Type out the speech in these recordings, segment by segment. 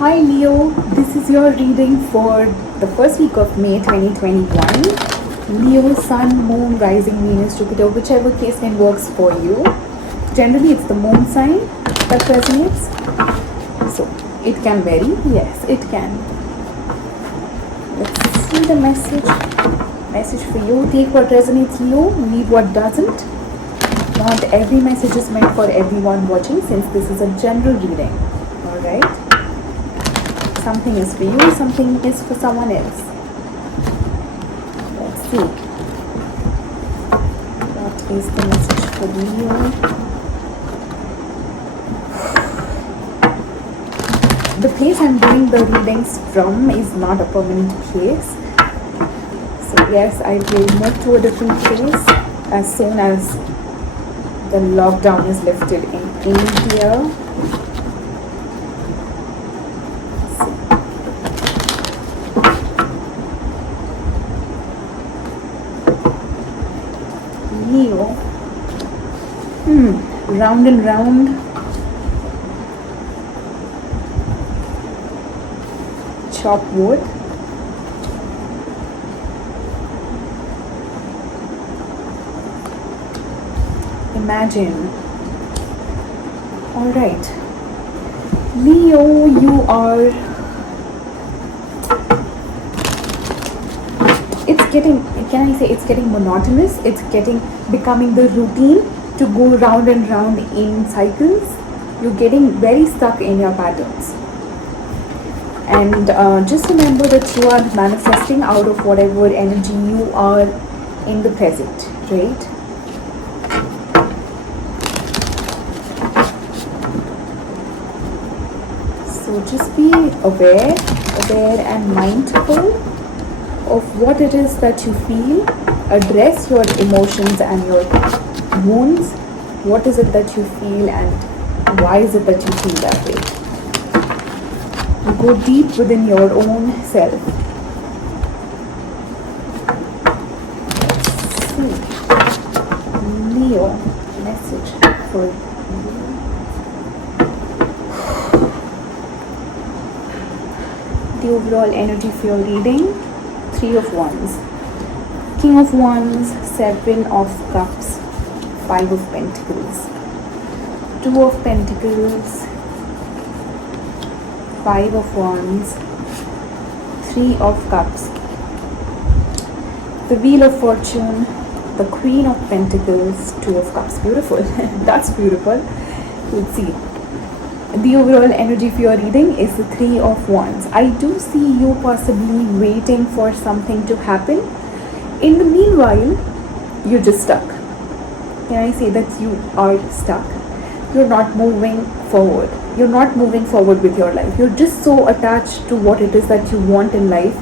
Hi Leo, this is your reading for the first week of May 2021. Leo, Sun, Moon, Rising, Venus, Jupiter, whichever case name works for you. Generally, it's the moon sign that resonates. So, it can vary. Yes, it can. Let's see the message for you. Take what resonates, Leo, leave what doesn't. Not every message is meant for everyone watching, since this is a general reading. Alright? Something is for you, something is for someone else. Let's see. What is the message for Leo? The place I'm doing the readings from is not a permanent place. So yes, I will move to a different place as soon as the lockdown is lifted in India. Leo. Round and round. Chop wood. Imagine. Alright. Leo, you are... It's getting, can I say it's getting monotonous? It's becoming the routine to go round and round in cycles. You're getting very stuck in your patterns. And just remember that you are manifesting out of whatever energy you are in the present, right? So just be aware and mindful of what it is that you feel. Address your emotions and your wounds. What is it that you feel and why is it that you feel that way? Go deep within your own self. Let's see. Leo, message for you. The overall energy for your reading. 3 of Wands. King of Wands, 7 of Cups, 5 of Pentacles, 2 of Pentacles, 5 of Wands, 3 of Cups, the Wheel of Fortune, the Queen of Pentacles, 2 of Cups. Beautiful. That's beautiful. Let's see. The overall energy for your reading is the 3 of Wands. I do see you possibly waiting for something to happen. In the meanwhile, you're just stuck. Can I say that you are stuck? You're not moving forward. You're not moving forward with your life. You're just so attached to what it is that you want in life.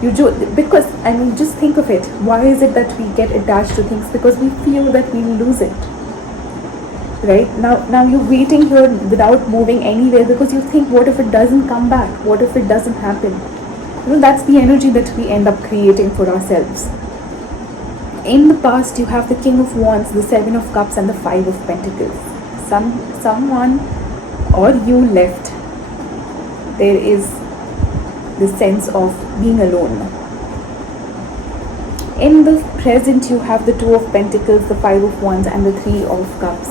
Because, I mean, just think of it. Why is it that we get attached to things? Because we feel that we'll lose it. Right? Now you're waiting here without moving anywhere because you think, what if it doesn't come back? What if it doesn't happen? That's the energy that we end up creating for ourselves. In the past, you have the King of Wands, the 7 of Cups, and the 5 of Pentacles. Someone or you left. There is the sense of being alone. In the present, you have the 2 of Pentacles, the 5 of Wands, and the 3 of Cups.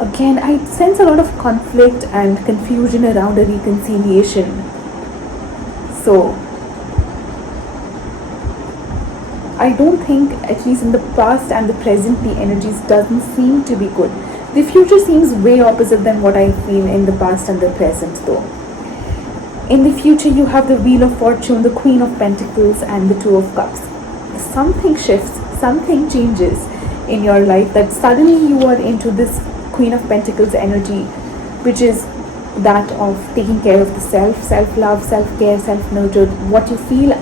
Again, I sense a lot of conflict and confusion around a reconciliation. So, I don't think, at least in the past and the present, the energies doesn't seem to be good. The future seems way opposite than what I feel in the past and the present though. In the future, you have the Wheel of Fortune, the Queen of Pentacles, and the 2 of Cups. Something shifts, something changes in your life that suddenly you are into this Queen of Pentacles energy, which is that of taking care of the self, self-love, self-care, self-nurture. What you feel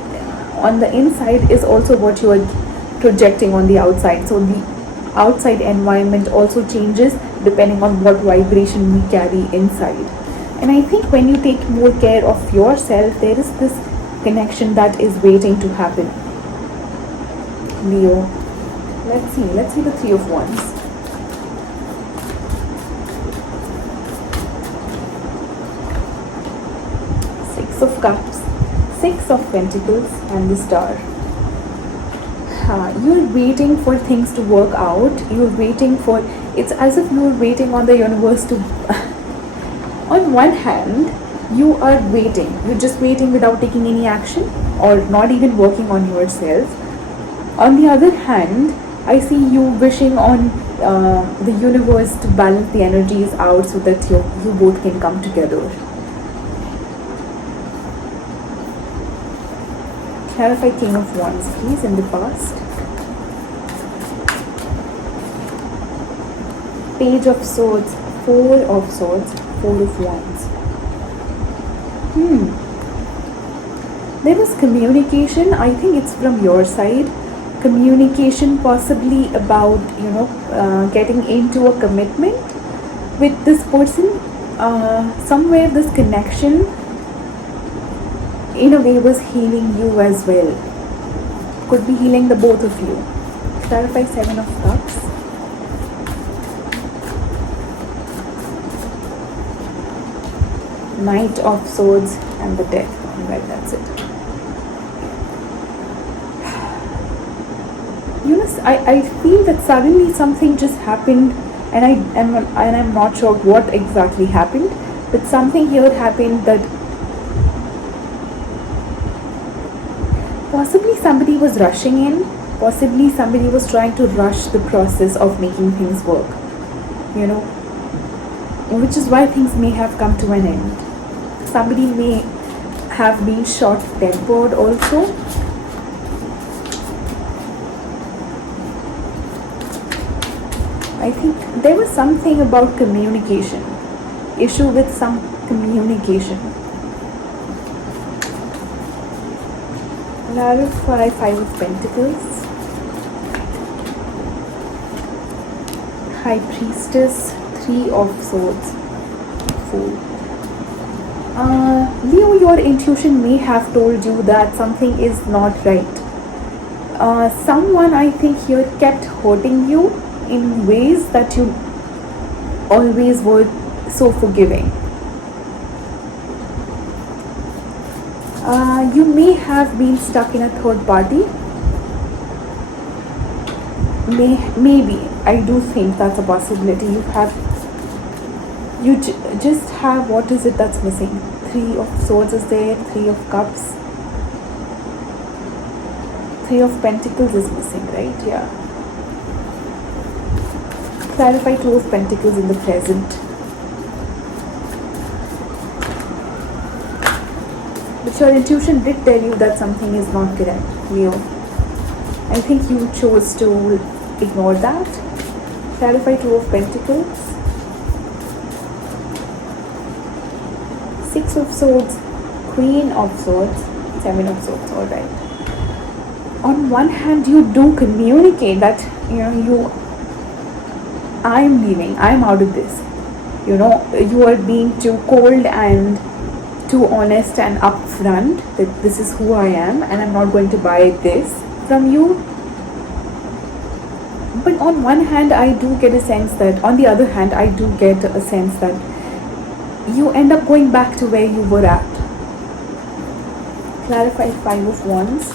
on the inside is also what you are projecting on the outside. So the outside environment also changes depending on what vibration we carry inside. And I think when you take more care of yourself, there is this connection that is waiting to happen. Leo, let's see the 3 of Wands. of Cups, Six of Pentacles, and the Star. You're waiting for things to work out. It's as if you're waiting on the universe to. On one hand, you are waiting. You're just waiting without taking any action or not even working on yourself. On the other hand, I see you wishing on the universe to balance the energies out so that you both can come together. Clarify King of Wands, please, in the past. Page of Swords, Four of Swords, Four of Wands. There was communication. I think it's from your side. Communication possibly about, getting into a commitment with this person. Somewhere this connection in a way was healing you as well. Could be healing the both of you. Clarify Seven of Cups. Knight of Swords and the Death. Alright, that's it. I feel that suddenly something just happened, and I'm not sure what exactly happened, but something here happened that possibly somebody was rushing in, possibly somebody was trying to rush the process of making things work, which is why things may have come to an end. Somebody may have been short-tempered also. I think there was something about communication, issue with some communication. Clarify Five of Pentacles. High Priestess, Three of Swords, Fool. Leo, your intuition may have told you that something is not right. Someone, I think here, kept hurting you in ways that you always were so forgiving. You may have been stuck in a third party. Maybe, I do think that's a possibility. You just have, what is it that's missing? Three of Swords is there, Three of Cups. Three of Pentacles is missing, right? Yeah. Clarify Two of Pentacles in the present. But your intuition did tell you that something is not correct, Leo. I think you chose to ignore that. Clarify Two of Pentacles. Six of Swords, Queen of Swords, Seven of Swords. Alright. On one hand, you do communicate that, I'm leaving, I'm out of this. You are being too cold and too honest and upfront that this is who I am and I'm not going to buy this from you. But on one hand, I do get a sense that, on the other hand, I do get a sense that you end up going back to where you were at. Clarify Five of Wands.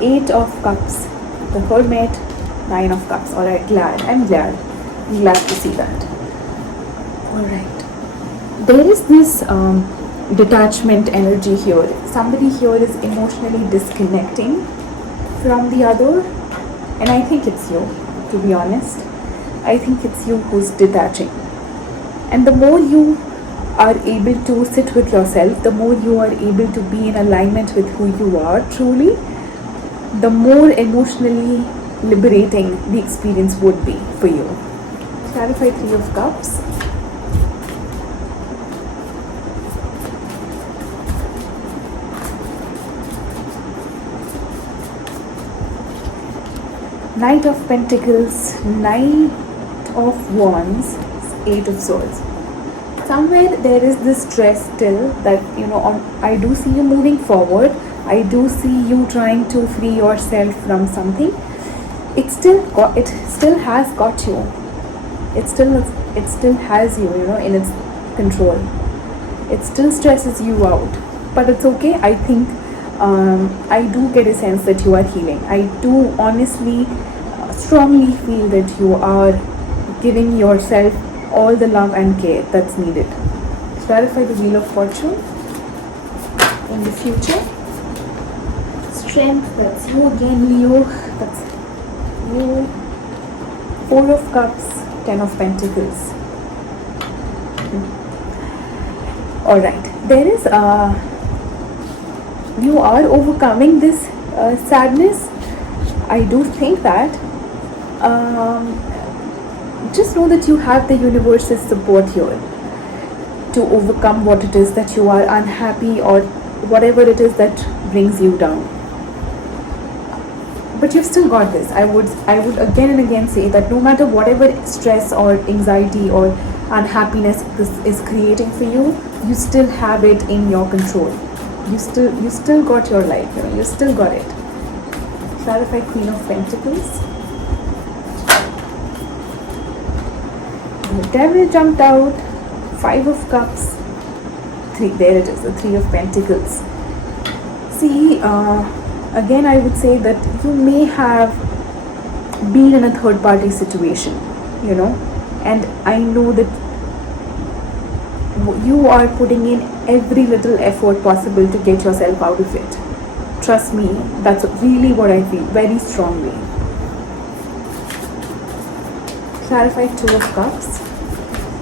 Eight of Cups, the Hermit, Nine of Cups. Alright, I'm glad to see that. Alright. There is this detachment energy here. Somebody here is emotionally disconnecting from the other, and I think it's you, to be honest. I think it's you who's detaching. And the more you are able to sit with yourself, the more you are able to be in alignment with who you are truly, the more emotionally liberating the experience would be for you. Clarify Three of Cups. Knight of Pentacles, Knight of Wands, Eight of Swords. Somewhere there is this stress still that, I do see you moving forward. I do see you trying to free yourself from something. it still has got you. It still has you, in its control. It still stresses you out, but it's okay. I think I do get a sense that you are healing. I do honestly, strongly feel that you are giving yourself all the love and care that's needed. Clarify the Wheel of Fortune in the future. Strength, that's you again, Leo. That's you. Four of Cups, Ten of Pentacles. Alright, there is you are overcoming this sadness. I do think that. Just know that you have the universe's support here to overcome what it is that you are unhappy or whatever it is that brings you down. But you've still got this. I would again and again say that no matter whatever stress or anxiety or unhappiness this is creating for you, you still have it in your control. You still got your life, you still got it. Clarify Queen of Pentacles. The Devil jumped out. Five of Cups. There it is, the Three of Pentacles. See, again I would say that you may have been in a third party situation, and I know that you are putting in every little effort possible to get yourself out of it. Trust me, that's really what I feel, very strongly. Clarify Two of Cups.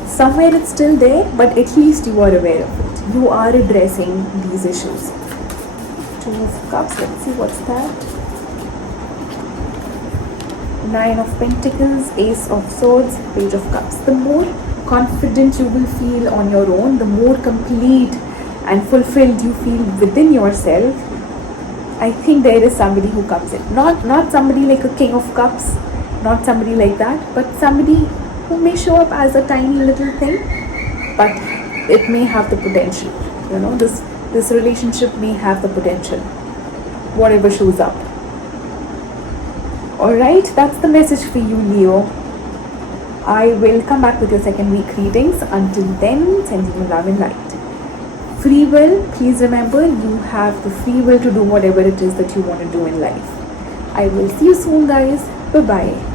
Somewhere it's still there, but at least you are aware of it. You are addressing these issues. Two of Cups, let's see what's that. Nine of Pentacles, Ace of Swords, Page of Cups. The more confident you will feel on your own, the more complete and fulfilled you feel within yourself, I think there is somebody who comes in. Not somebody like a King of Cups, not somebody like that, but somebody who may show up as a tiny little thing, but it may have the potential. This relationship may have the potential, whatever shows up. Alright, that's the message for you, Leo. I will come back with your second week readings. Until then, sending you love and light. Free will, please remember, you have the free will to do whatever it is that you want to do in life. I will see you soon, guys. Bye-bye.